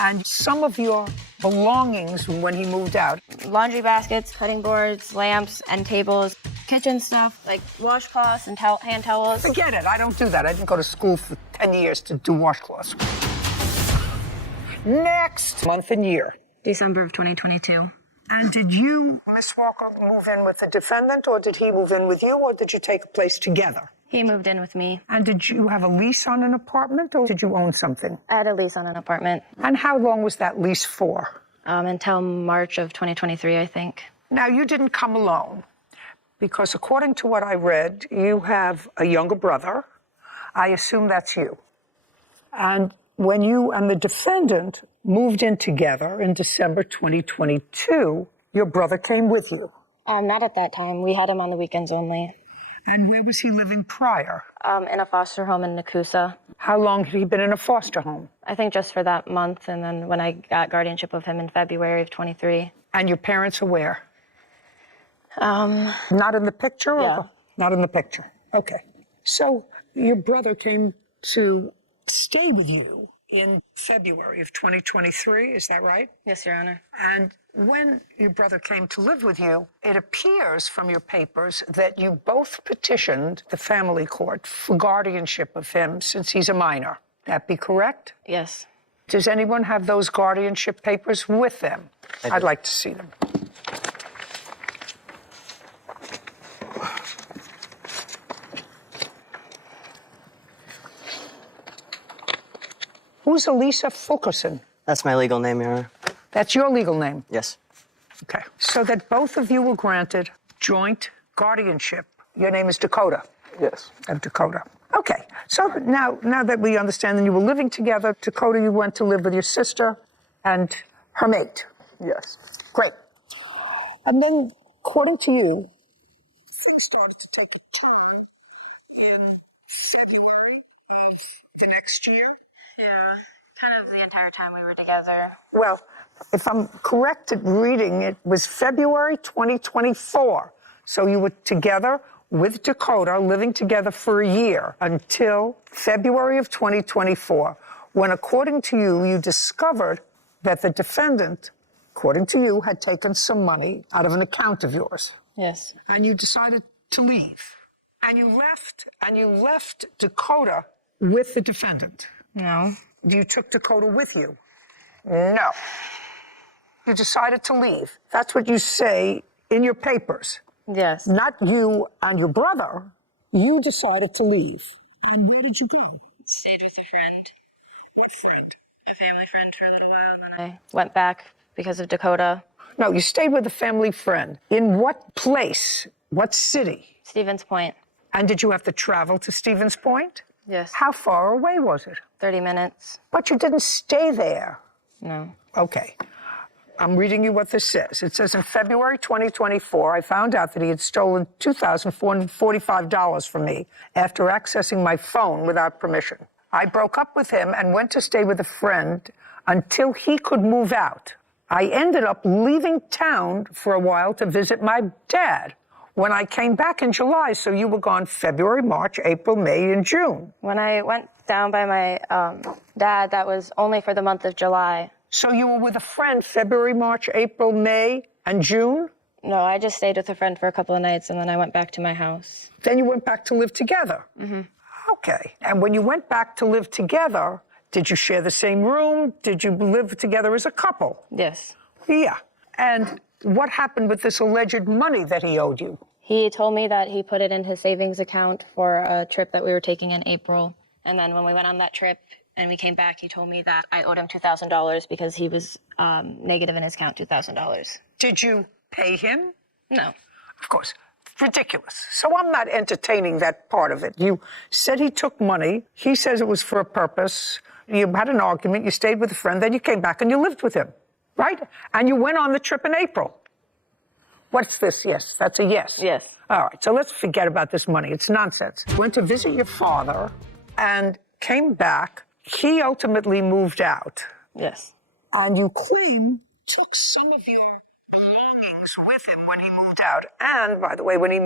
And some of your belongings when he moved out. Laundry baskets, cutting boards, lamps, and tables. Kitchen stuff, like washcloths and hand towels. Forget it, I don't do that. I didn't go to school for 10 years to do washcloths. Next month and year. December of 2022. And did you, Miss Walker, move in with the defendant, or did he move in with you, or did you take a place together? He moved in with me. And did you have a lease on an apartment, or did you own something? I had a lease on an apartment. And how long was that lease for? Until March of 2023, I think. Now, you didn't come alone, because according to what I read, you have a younger brother. I assume that's you. And when you and the defendant moved in together in December 2022, your brother came with you. Not at that time. We had him on the weekends only. And where was he living prior? In a foster home in Dakota. How long had he been in a foster home? I think just for that month, and then when I got guardianship of him in February of 23. And your parents are where? Not in the picture? Yeah. Or? Not in the picture. Okay. So your brother came to stay with you in February of 2023, is that right? Yes, Your Honor. And when your brother came to live with you, it appears from your papers that you both petitioned the family court for guardianship of him since he's a minor. That be correct? Yes. Does anyone have those guardianship papers with them? I'd like to see them. Who's Elisa Fulkerson? That's my legal name, Your Honor. That's your legal name? Yes. Okay. So that both of you were granted joint guardianship. Your name is Dakota? Yes. Of Dakota. Okay. So now that we understand that you were living together, Dakota, you went to live with your sister and her mate? Yes. Great. And then, according to you, things started to take a turn in February of the next year? Yeah, kind of the entire time we were together. Well, if I'm correct at reading, it was February 2024. So you were together with Dakota, living together for a year until February of 2024, when, according to you, you discovered that the defendant, according to you, had taken some money out of an account of yours. Yes. And you decided to leave. And you left Dakota with the defendant. No. You took Dakota with you? No. You decided to leave. That's what you say in your papers. Yes. Not you and your brother. You decided to leave. And where did you go? Stayed with a friend. What friend? A family friend for a little while, and then I went back because of Dakota. No, you stayed with a family friend. In what place? What city? Stevens Point. And did you have to travel to Stevens Point? Yes. How far away was it? 30 minutes. But you didn't stay there. No. Okay. I'm reading you what this says. It says, in February 2024, I found out that he had stolen $2,445 from me after accessing my phone without permission. I broke up with him and went to stay with a friend until he could move out. I ended up leaving town for a while to visit my dad. When I came back in July, so you were gone February, March, April, May, and June. When I went down by my dad, that was only for the month of July. So you were with a friend February, March, April, May, and June? No, I just stayed with a friend for a couple of nights, and then I went back to my house. Then you went back to live together? Mm-hmm. Okay. And when you went back to live together, did you share the same room? Did you live together as a couple? Yes. Yeah. And what happened with this alleged money that he owed you? He told me that he put it in his savings account for a trip that we were taking in April. And then when we went on that trip and we came back, he told me that I owed him $2,000 because he was negative in his account, $2,000. Did you pay him? No. Of course. Ridiculous. So I'm not entertaining that part of it. You said he took money. He says it was for a purpose. You had an argument. You stayed with a friend. Then you came back and you lived with him, right? And you went on the trip in April. What's this? Yes, that's a yes. Yes. All right, so let's forget about this money. It's nonsense. Went to visit your father and came back. He ultimately moved out. Yes. And you claim took some of your belongings with him when he moved out. And, by the way, when he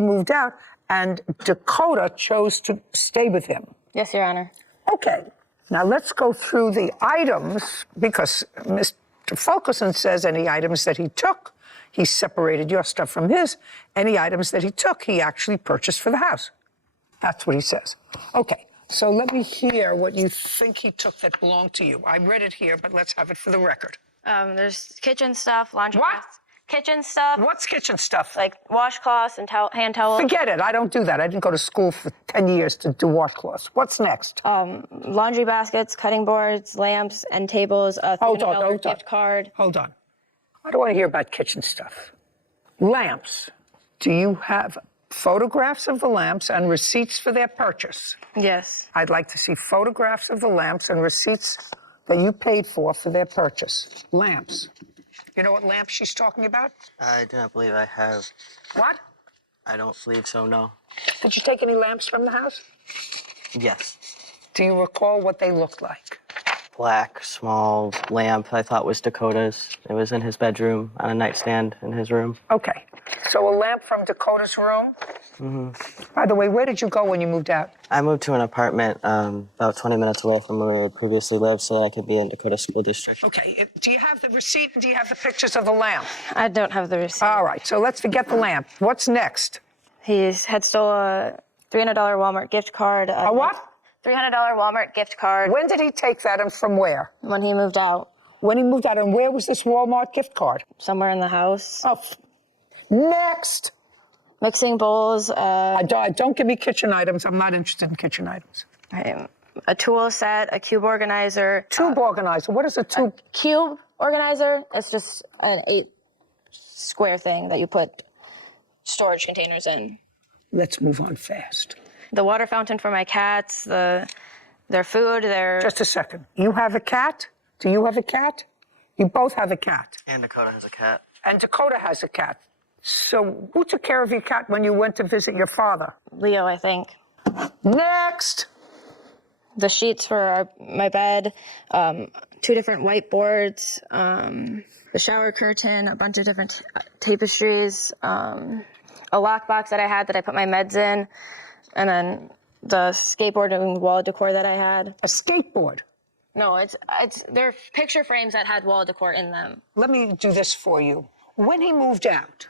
moved out, and Dakota chose to stay with him. Yes, Your Honor. Okay, Now let's go through the items, because Mr. Fulkerson says any items that he took, he separated your stuff from his. Any items that he took, he actually purchased for the house. That's what he says. Okay, so let me hear what you think he took that belonged to you. I read it here, but let's have it for the record. There's kitchen stuff, laundry What? baskets. Kitchen stuff. What's kitchen stuff? Like washcloths and hand towels. Forget it. I don't do that. I didn't go to school for 10 years to do washcloths. What's next? Laundry baskets, cutting boards, lamps, and tables, a $300 gift card. Hold on. I don't want to hear about kitchen stuff. Lamps. Do you have photographs of the lamps and receipts for their purchase? Yes. I'd like to see photographs of the lamps and receipts that you paid for their purchase. Lamps. You know what lamp she's talking about? I do not believe I have. What? I don't believe so, no. Did you take any lamps from the house? Yes. Do you recall what they looked like? Black, small lamp I thought was Dakota's. It was in his bedroom on a nightstand in his room. Okay. So a lamp from Dakota's room? Mm-hmm. By the way, where did you go when you moved out? I moved to an apartment about 20 minutes away from where we had previously lived so that I could be in Dakota School District. Okay. Do you have the receipt and do you have the pictures of the lamp? I don't have the receipt. All right. So let's forget the lamp. What's next? He had stole a $300 Walmart gift card. A what? $300 Walmart gift card. When did he take that and from where? When he moved out. When he moved out, and where was this Walmart gift card? Somewhere in the house. Oh, next. Mixing bowls. Don't give me kitchen items. I'm not interested in kitchen items. A tool set, a cube organizer. Tube organizer. What is a tube? Cube organizer. It's just an 8 square thing that you put storage containers in. Let's move on fast. The water fountain for my cats, their food, Just a second. You have a cat? Do you have a cat? You both have a cat. And Dakota has a cat. And Dakota has a cat. So who took care of your cat when you went to visit your father? Leo, I think. Next. The sheets for my bed, 2 different whiteboards, the shower curtain, a bunch of different tapestries, a lockbox that I had that I put my meds in, and then the skateboard and wall decor that I had. A skateboard. No, they're picture frames that had wall decor in them. Let me do this for you. When he moved out,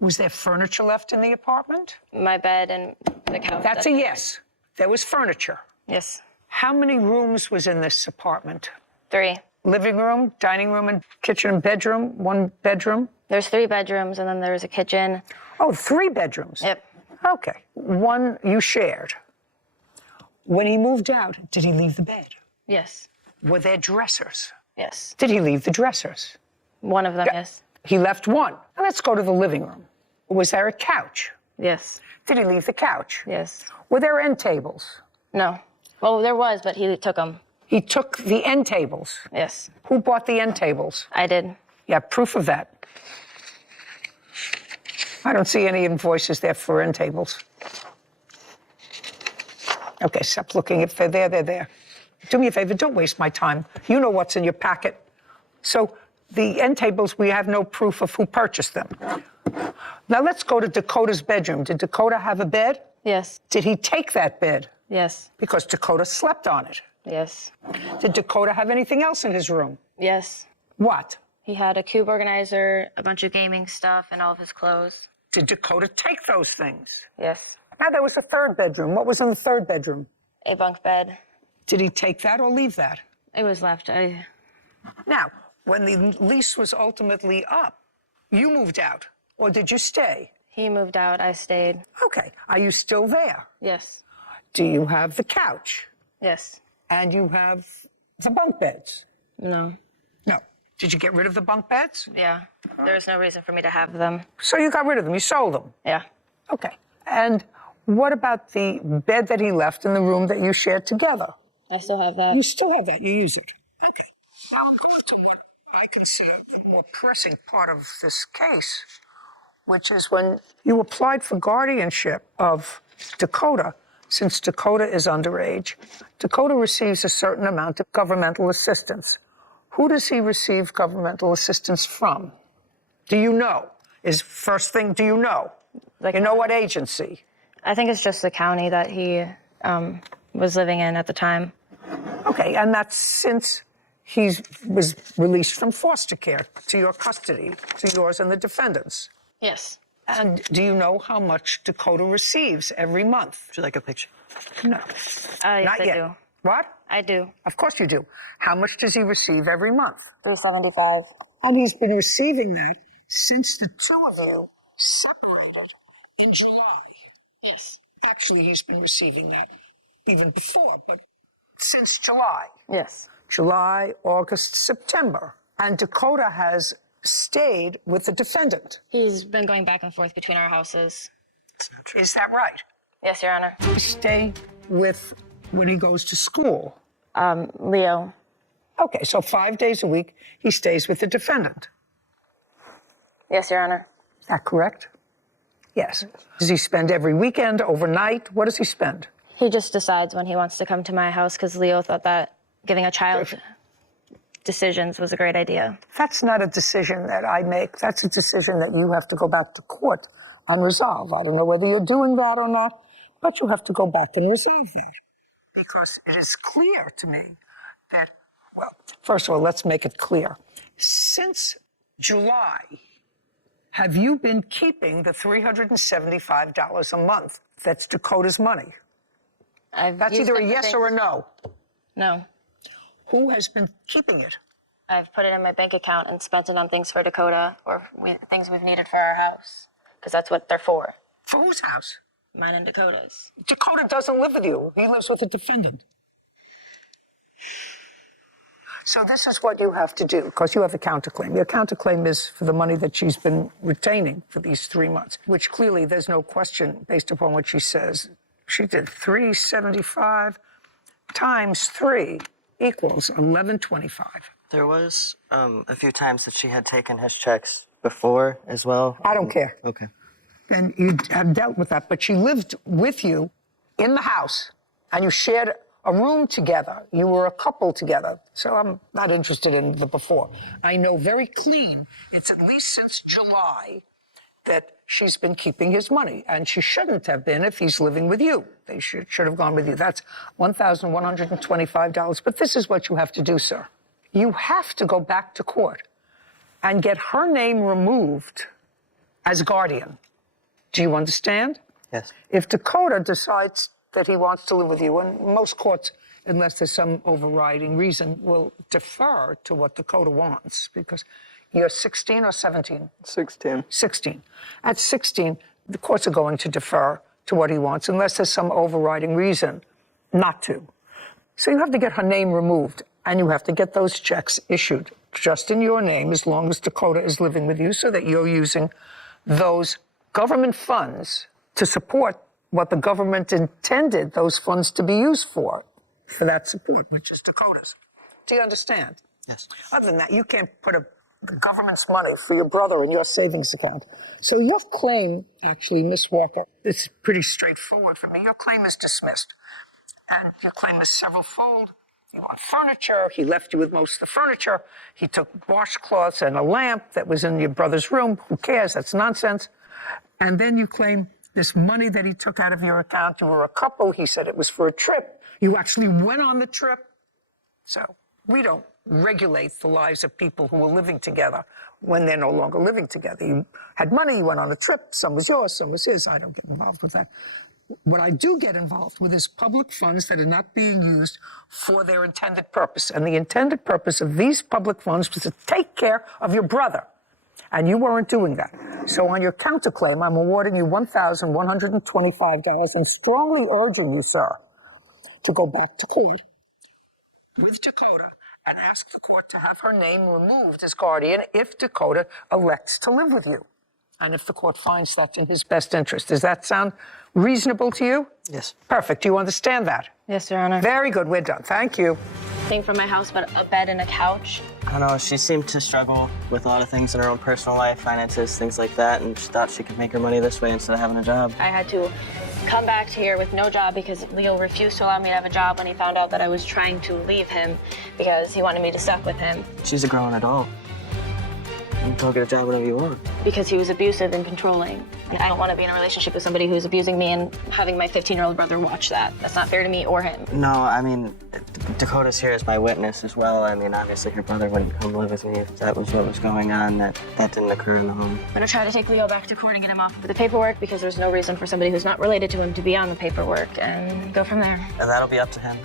was there furniture left in the apartment? My bed and the couch. That's a yes. There was furniture. Yes. How many rooms was in this apartment? 3. Living room, dining room, and kitchen and bedroom, 1 bedroom? There's 3 bedrooms, and then there's a kitchen. Oh, 3 bedrooms? Yep. Okay. 1 you shared. When he moved out, did he leave the bed? Yes. Were there dressers? Yes. Did he leave the dressers? One of them, yes. He left 1. Now let's go to the living room. Was there a couch? Yes. Did he leave the couch? Yes. Were there end tables? No. Well, there was, but he took them. He took the end tables. Yes. Who bought the end tables? I did. You have proof of that. I don't see any invoices there for end tables. Okay, stop looking. If they're there, they're there. Do me a favor, don't waste my time. You know what's in your packet. So the end tables, we have no proof of who purchased them. Now let's go to Dakota's bedroom. Did Dakota have a bed? Yes. Did he take that bed? Yes. Because Dakota slept on it. Yes. Did Dakota have anything else in his room? Yes. What? He had a cube organizer, a bunch of gaming stuff, and all of his clothes. Did Dakota take those things? Yes. Now there was a 3rd bedroom. What was in the 3rd bedroom? A bunk bed. Did he take that or leave that? It was left. Now, when the lease was ultimately up, you moved out, or did you stay? He moved out. I stayed. Okay. Are you still there? Yes. Do you have the couch? Yes. And you have the bunk beds? No. No. Did you get rid of the bunk beds? Yeah. There was no reason for me to have them. So you got rid of them. You sold them? Yeah. Okay. And what about the bed that he left in the room that you shared together? I still have that. You still have that. You use it. Okay. Now we'll go to what I consider the more pressing part of this case, which is when you applied for guardianship of Dakota. Since Dakota is underage, Dakota receives a certain amount of governmental assistance. Who does he receive governmental assistance from? Do you know? First thing, do you know? You know what agency? I think it's just the county that he was living in at the time. Okay, and that's since he was released from foster care to your custody, to yours and the defendant's. Yes. And do you know how much Dakota receives every month? Would you like a picture? No, Yes, not I yet. do. What? I do. Of course you do. How much does he receive every month? $375. And he's been receiving that since the two of you separated in July. Yes. Actually, he's been receiving that even before, but since July. Yes. July, August, September. And Dakota has stayed with the defendant. He's been going back and forth between our houses. Is that right? Yes, Your Honor. Stay with when he goes to school. Leo. Okay, so 5 days a week he stays with the defendant. Yes, Your Honor. Is that correct? Yes. Does he spend every weekend, overnight? What does he spend? He just decides when he wants to come to my house because Leo thought that giving a child decisions was a great idea. That's not a decision that I make. That's a decision that you have to go back to court and resolve. I don't know whether you're doing that or not, but you have to go back and resolve that. Because it is clear to me that, well, first of all, let's make it clear. Since July, have you been keeping the $375 a month that's Dakota's money? That's either a yes or a no. No. Who has been keeping it? I've put it in my bank account and spent it on things for Dakota or things we've needed for our house because that's what they're for. For whose house? Mine and Dakota's. Dakota doesn't live with you. He lives with a defendant. So this is what you have to do, because you have a counterclaim. Your counterclaim is for the money that she's been retaining for these 3 months, which clearly there's no question based upon what she says. She did 375 times 3 equals 1125. There was a few times that she had taken his checks before as well. I don't care. Okay. And you have dealt with that, but she lived with you in the house, and you shared a room together. You were a couple together. So I'm not interested in the before. I know very clean, it's at least since July that she's been keeping his money, and she shouldn't have been if he's living with you. They should have gone with you. That's $1,125. But this is what you have to do, sir. You have to go back to court and get her name removed as guardian. Do you understand? Yes. If Dakota decides that he wants to live with you, and most courts, unless there's some overriding reason, will defer to what Dakota wants, because you're 16 or 17? 16. 16. At 16, the courts are going to defer to what he wants, unless there's some overriding reason not to. So you have to get her name removed, and you have to get those checks issued just in your name as long as Dakota is living with you, so that you're using those government funds to support what the government intended those funds to be used for that support, which is Dakota's. Do you understand? Yes. Other than that, you can't put the government's money for your brother in your savings account. So your claim, actually, Miss Walker, it's pretty straightforward for me. Your claim is dismissed. And your claim is severalfold. You want furniture. He left you with most of the furniture. He took washcloths and a lamp that was in your brother's room. Who cares? That's nonsense. And then you claim this money that he took out of your account. You were a couple. He said it was for a trip. You actually went on the trip. So we don't regulate the lives of people who were living together when they're no longer living together. You had money, you went on a trip. Some was yours, some was his. I don't get involved with that. What I do get involved with is public funds that are not being used for their intended purpose. And the intended purpose of these public funds was to take care of your brother. And you weren't doing that. So on your counterclaim, I'm awarding you $1,125 and strongly urging you, sir, to go back to court with Dakota and ask the court to have her name removed as guardian if Dakota elects to live with you, and if the court finds that's in his best interest. Does that sound reasonable to you? Yes. Perfect. Do you understand that? Yes, Your Honor. Very good. We're done. Thank you. Thing from my house, but a bed and a couch. I don't know, she seemed to struggle with a lot of things in her own personal life, finances, things like that, and she thought she could make her money this way instead of having a job. I had to come back here with no job because Leo refused to allow me to have a job when he found out that I was trying to leave him because he wanted me to stuck with him. She's a grown adult. You can go get a job whenever you want. Because he was abusive and controlling. And I don't want to be in a relationship with somebody who's abusing me and having my 15-year-old brother watch that. That's not fair to me or him. No, I mean, Dakota's here as my witness as well. I mean, obviously your brother wouldn't come live with me if that was what was going on. That didn't occur in the home. I'm gonna try to take Leo back to court and get him off of the paperwork because there's no reason for somebody who's not related to him to be on the paperwork, and go from there. And that'll be up to him.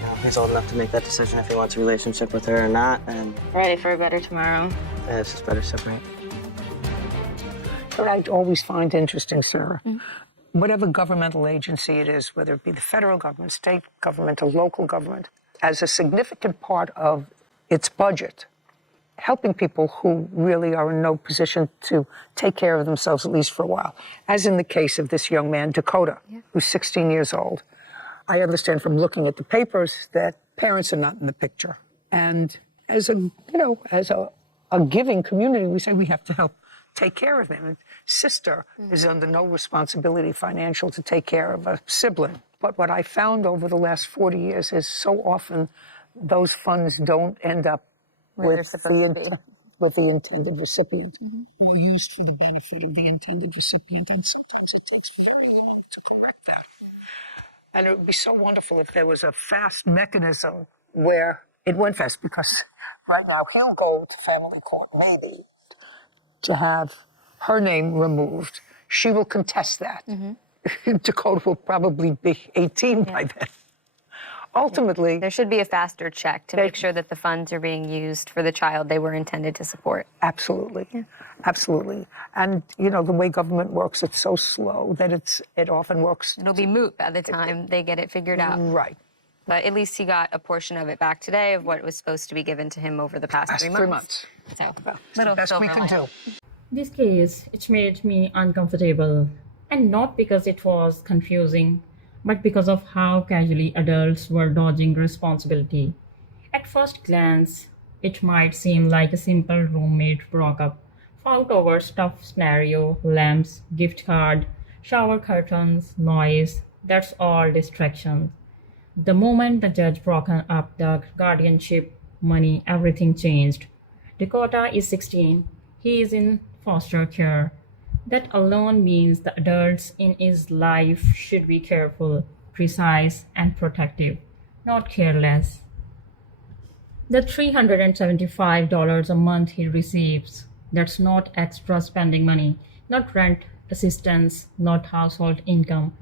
You know, he's old enough to make that decision if he wants a relationship with her or not. And Ready for a better tomorrow. it's just better separate. What I always find interesting, Sarah, whatever governmental agency it is, whether it be the federal government, state government, or local government, as a significant part of its budget, helping people who really are in no position to take care of themselves, at least for a while. As in the case of this young man, Dakota, who's 16 years old. I understand from looking at the papers that parents are not in the picture. And as a giving community, we say we have to help take care of him. And sister is under no responsibility financial to take care of a sibling. But what I found over the last 40 years is so often those funds don't end up with the intended recipient or used for the benefit of the intended recipient. And sometimes it takes very long to correct that. And it would be so wonderful if there was a fast mechanism where it went fast, because right now he'll go to family court maybe to have her name removed. She will contest that. Dakota will probably be 18 by then. Ultimately, There should be a faster check to make sure that the funds are being used for the child they were intended to support. absolutely, absolutely. And the way government works, it's so slow that it often works. It'll be moot by the time they get it figured out. Right. But at least he got a portion of it back today of what was supposed to be given to him over the past 3 months. 3 months. So, Little best we can do. This case, it made me uncomfortable, and not because it was confusing, but because of how casually adults were dodging responsibility. At first glance, it might seem like a simple roommate breakup, fought over stuffed scenario, lamps, gift card, shower curtains, noise. That's all distractions. The moment the judge broke up the guardianship, money, everything changed. Dakota is 16. He is in foster care. That alone means the adults in his life should be careful, precise, and protective, not careless. The $375 a month he receives, that's not extra spending money, not rent assistance, not household income.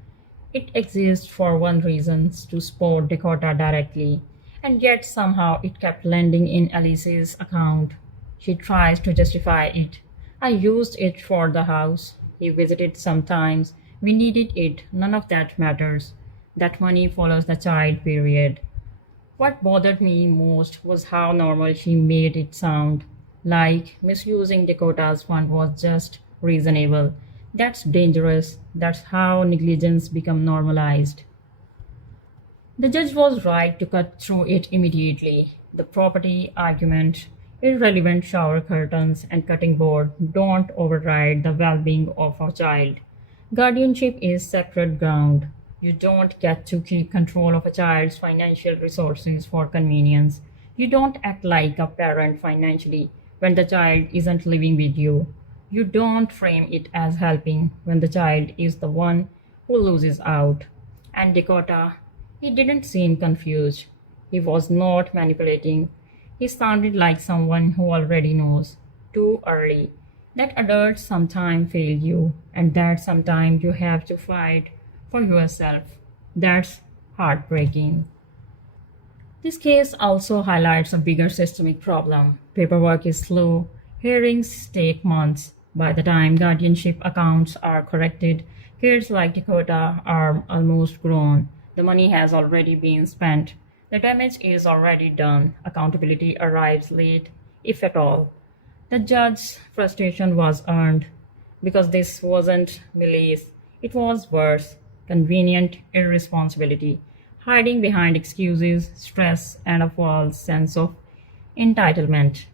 It exists for one reason, to support Dakota directly, and yet somehow it kept landing in Alice's account. She tries to justify it. I used it for the house. He visited sometimes. We needed it. None of that matters. That money follows the child, period. What bothered me most was how normal she made it sound. Like misusing Dakota's fund was just reasonable. That's dangerous. That's how negligence becomes normalized. The judge was right to cut through it immediately. The property argument, irrelevant shower curtains, and cutting board don't override the well-being of a child. Guardianship is sacred ground. You don't get to keep control of a child's financial resources for convenience. You don't act like a parent financially when the child isn't living with you. You don't frame it as helping when the child is the one who loses out. And Dakota, he didn't seem confused. He was not manipulating. He sounded like someone who already knows, too early, that adults sometimes fail you, and that sometimes you have to fight for yourself. That's heartbreaking. This case also highlights a bigger systemic problem. Paperwork is slow, hearings take months. By the time guardianship accounts are corrected, kids like Dakota are almost grown. The money has already been spent. The damage is already done. Accountability arrives late, if at all. The judge's frustration was earned because this wasn't malice. It was worse, convenient irresponsibility, hiding behind excuses, stress, and a false sense of entitlement.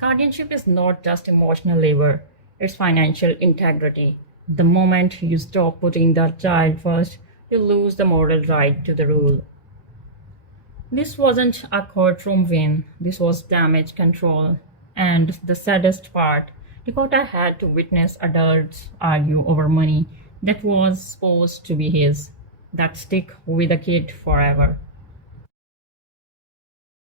Guardianship is not just emotional labor, it's financial integrity. The moment you stop putting the child first, you lose the moral right to the rule. This wasn't a courtroom win, this was damage control. And the saddest part, Dakota had to witness adults argue over money that was supposed to be his, that stick with the kid forever.